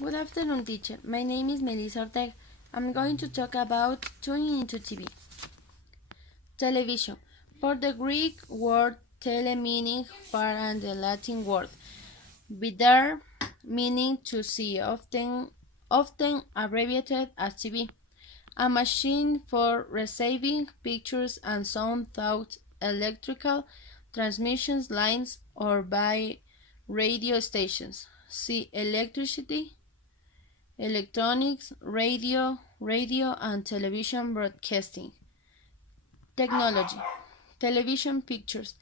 Good afternoon, teacher. My name is Melissa Ortega. I'm going to talk about tuning into TV. Television. For the Greek word tele meaning far and the Latin word videre meaning to see, often abbreviated as TV. A machine for receiving pictures and sound through electrical transmission lines or by radio stations. See electricity, electronics, radio and television broadcasting. Technology. Television pictures.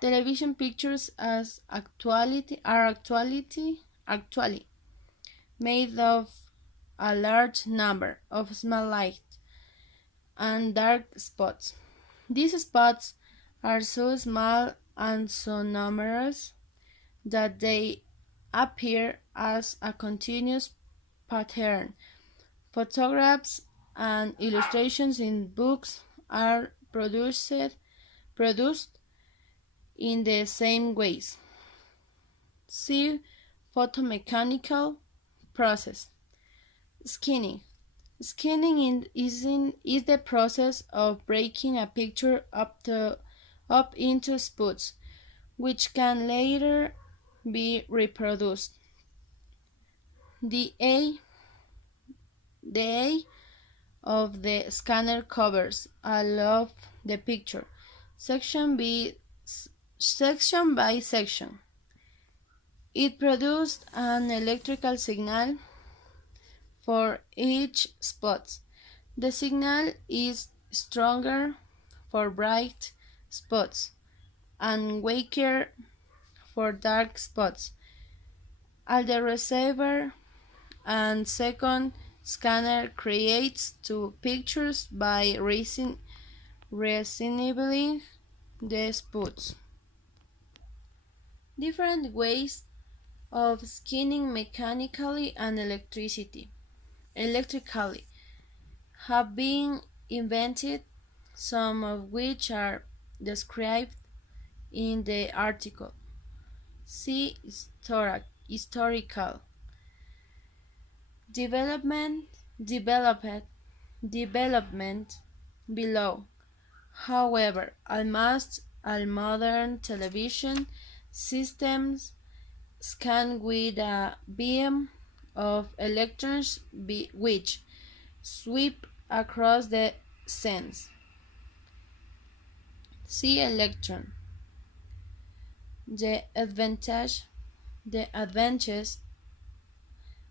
Television pictures actually made of a large number of small light and dark spots. These spots are so small and so numerous that they appear as a continuous pattern. Photographs and illustrations in books are produced in the same ways. See photomechanical process. Scanning. Is the process of breaking a picture up into spots, which can later be reproduced. The A the A of the scanner covers all of the picture, section by section. It produced an electrical signal for each spot. The signal is stronger for bright spots and weaker for dark spots. As the receiver and second scanner creates two pictures by reassembling the spots. Different ways of scanning mechanically and electrically have been invented, some of which are described in the article. See historical development development below. However, almost all modern television systems scan with a beam of electrons which sweep across the scenes. See electron. The advantages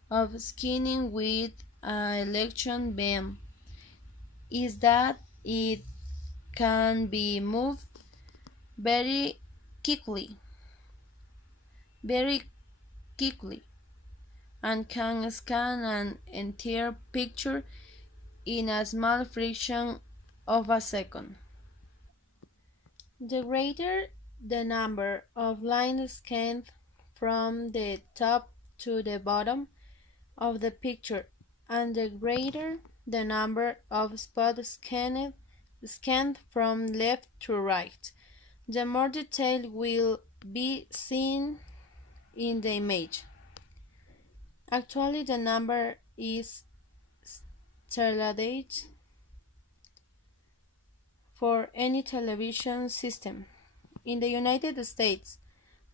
of scanning with an electron beam is that it can be moved very quickly very quickly and can scan an entire picture in a small fraction of a second. The greater the number of lines scanned from the top to the bottom of the picture and the greater the number of spots scanned from left to right, the more detail will be seen in the image. Actually, the number is standardized for any television system. In the United States,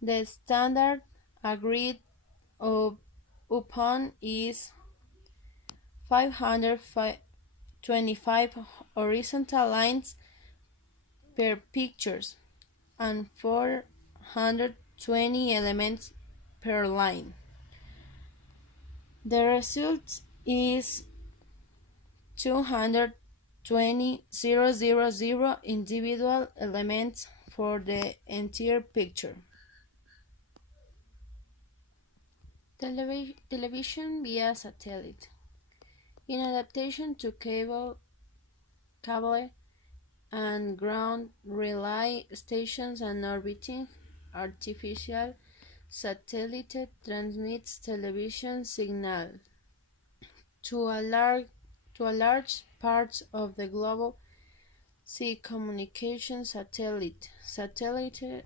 the standard agreed upon is 525 horizontal lines per picture and 420 elements per line. The result is 220,000 individual elements for the entire picture. Television via satellite. In adaptation to cable and ground relay stations and orbiting artificial satellite transmits television signal to a large parts of the globe. See communication satellite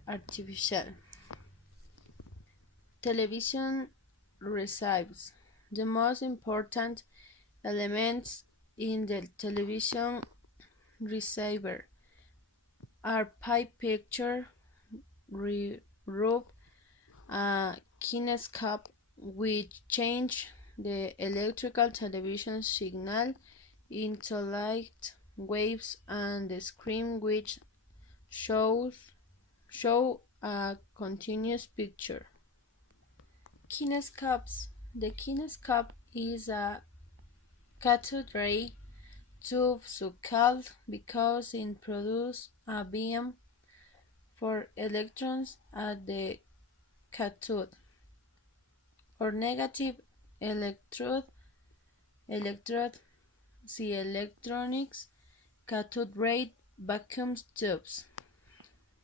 artificial television receives The most important elements in the television receiver are pipe picture, roof, a kinescope which change the electrical television signal into light waves, and the screen which show a continuous picture. Kinescopes. The kinescope is a cathode ray tube so called because it produces a beam for electrons at the cathode or negative electrode. See electronics cathode ray vacuum tubes.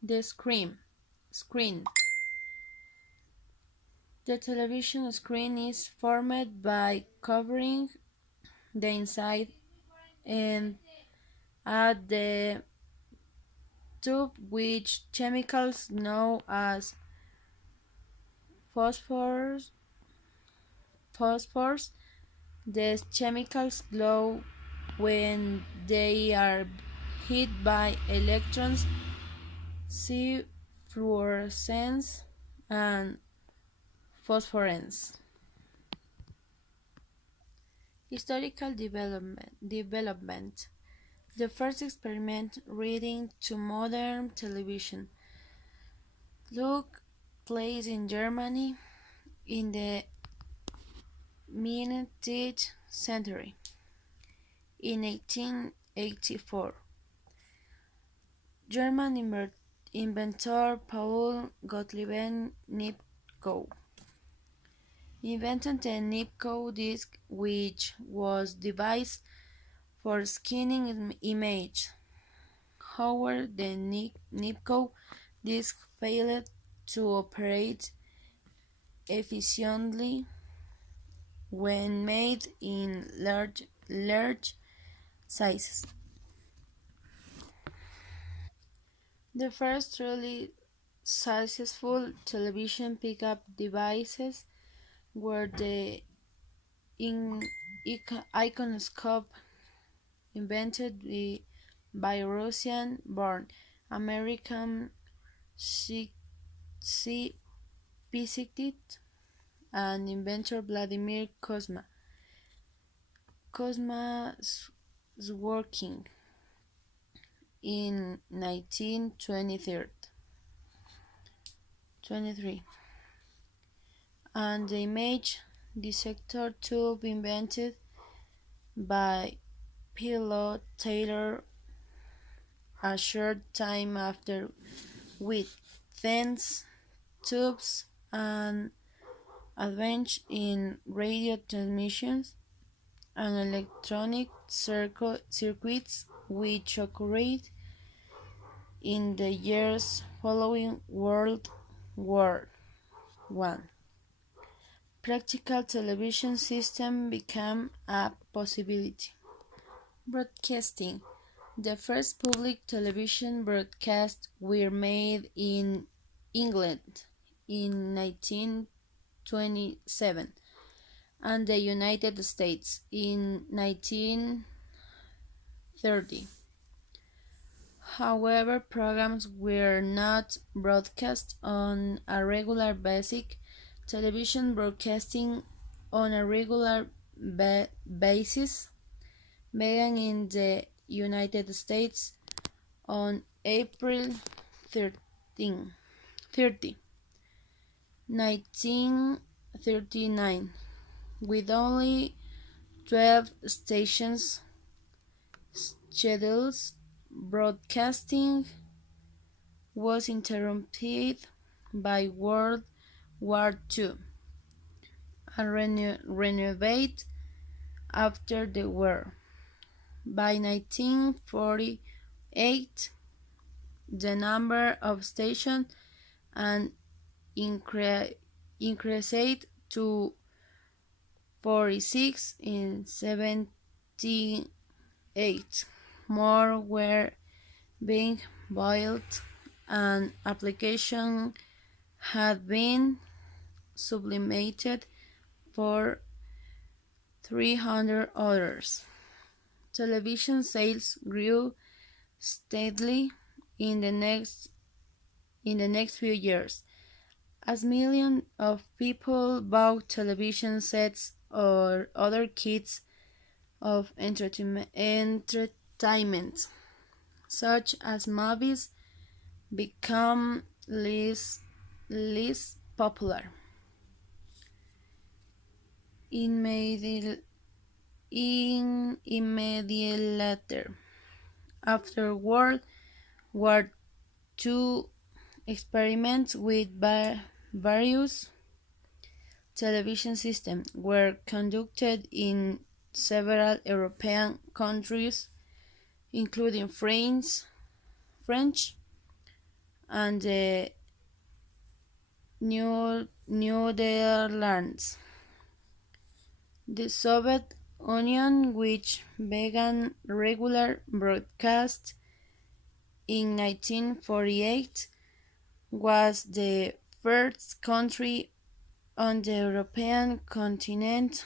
The screen. The television screen is formed by covering the inside and at the tube which chemicals known as phosphorus. phosphorus. These chemicals glow when they are hit by electrons. See fluorescence and phosphorescence. Historical development. The first experiment reading to modern television took place in Germany in the mid-19th century. In 1884, German inventor Paul Gottlieb Nipkow invented the Nipkow disc, which was device for scanning images. However, the Nipkow disc failed to operate efficiently when made in large sizes. The first truly successful television pickup devices were the iconoscope invented by Russian-born American physicist and inventor Vladimir Kozma Zworykin in 1923, and the image detector tube invented by Pilot Taylor a short time after, with thence tubes and advance in radio transmissions and electronic circuits which occurred in the years following World War One. Practical television system became a possibility. Broadcasting. The first public television broadcasts were made in England in 1927 and the United States in 1930. However, programs were not broadcast on a regular basis. Television broadcasting on a regular basis began in the United States on April 30, 1939, with only 12 stations scheduled. Broadcasting was interrupted by World War II and renewed after the war. By 1948, the number of stations and increased to 46 in 1978. More were being built and applications had been sublimated for 300 others. Television sales grew steadily in the next few years, as millions of people bought television sets or other kits of entertainment, such as movies, become less popular. Immediately later, after World War II, experiments with various television systems were conducted in several European countries, including French and the Netherlands. The Soviet Union, which began regular broadcast in 1948, was the first country on the European continent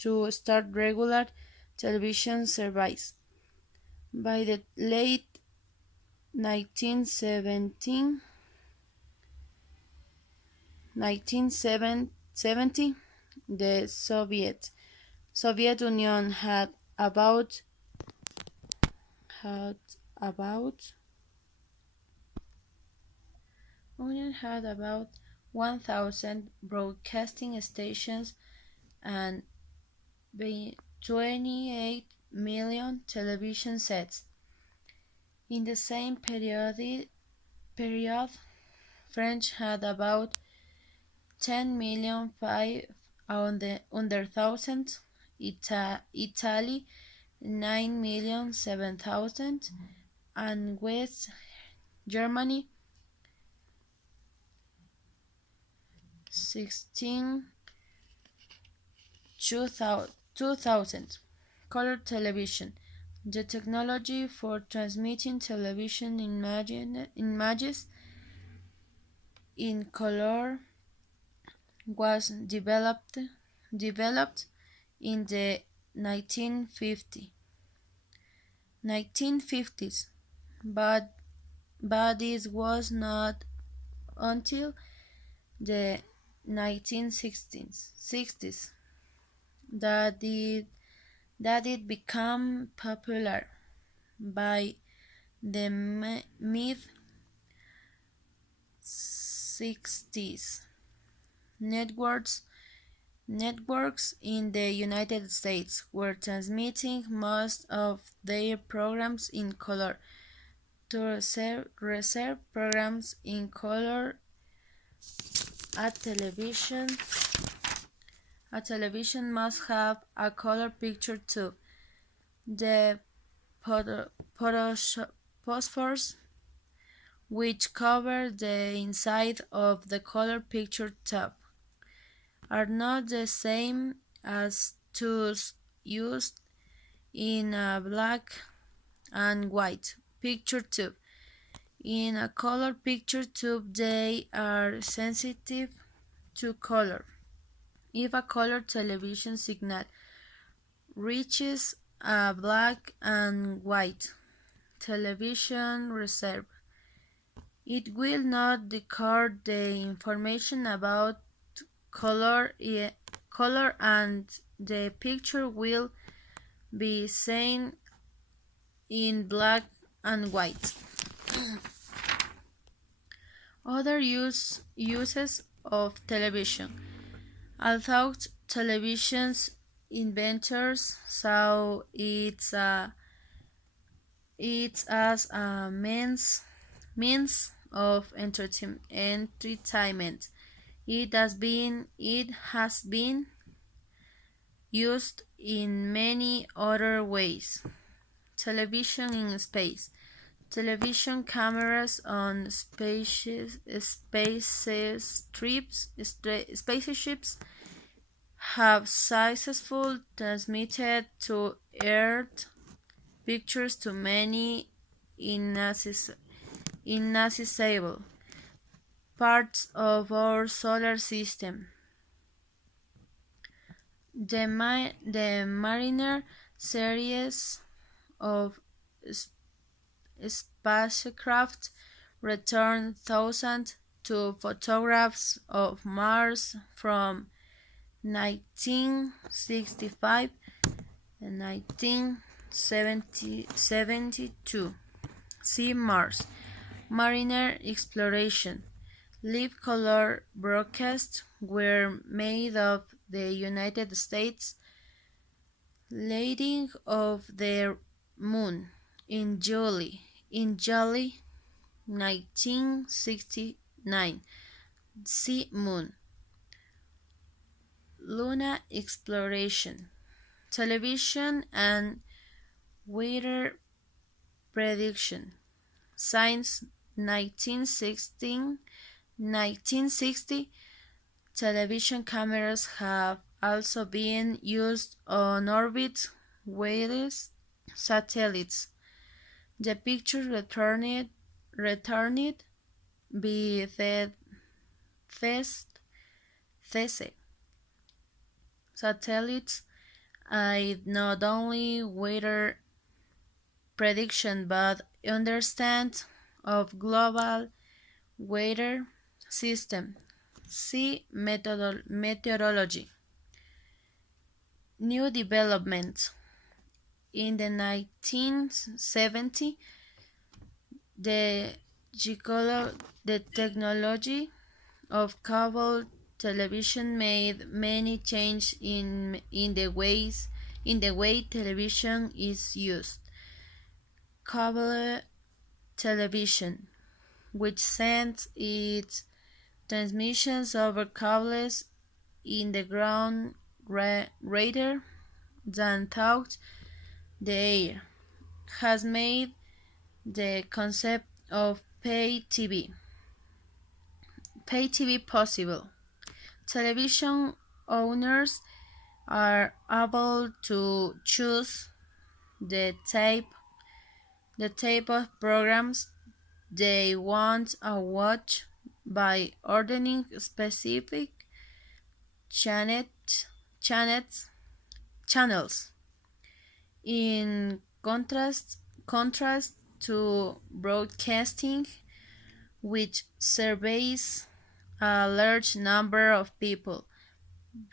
to start regular television service. By the late 1970, the Soviet Union had about 1,000 broadcasting stations and 28 million television sets. In the same period, French had about 10 million 500,000, Italy 9 million 7,000, and West Germany 16 2,000. Color television. The technology for transmitting television images in color was developed in the 1950s, but it was not until the 1960s that it became popular. By the mid 60s, networks in the United States were transmitting most of their programs in color. To reserve programs in color, a television must have a color picture tube. The phosphors, which cover the inside of the color picture tube, are not the same as those used in a black and white picture tube. In a color picture tube, they are sensitive to color. If a color television signal reaches a black and white television receiver, it will not decode the information about color and the picture will be seen in black and white. Other uses of television. Although television's inventors saw it as a means of entertainment, it has been used in many other ways. Television in space. Television cameras on spaceships have successfully transmitted to Earth pictures to many inaccessible parts of our solar system. The Mariner series of spacecraft returned thousands to photographs of Mars from 1965 and 1972. See Mars. Mariner exploration. Live color broadcasts were made of the United States landing of the moon in July 1969. See Moon. Lunar exploration. Television and weather prediction. Science 1960. Television cameras have also been used on orbit with satellites. The picture returned by the TESE satellites aid not only weather prediction but understand of global weather system. See meteorology. New developments. In the 1970s, the technology of cable television made many changes in the way television is used. Cable television, which sends its transmissions over cables in the ground rather than through the air, has made the concept of pay TV possible. Television owners are able to choose the type of programs they want to watch by ordering specific channels. In contrast to broadcasting, which surveys a large number of people,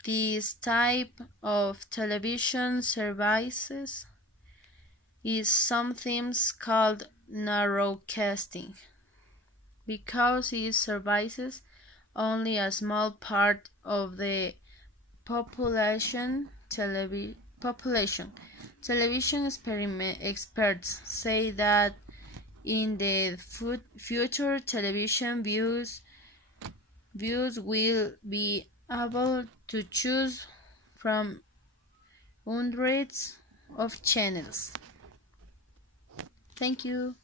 this type of television services is sometimes called narrowcasting because it services only a small part of the population. Television experts say that in the future, television viewers will be able to choose from hundreds of channels. Thank you.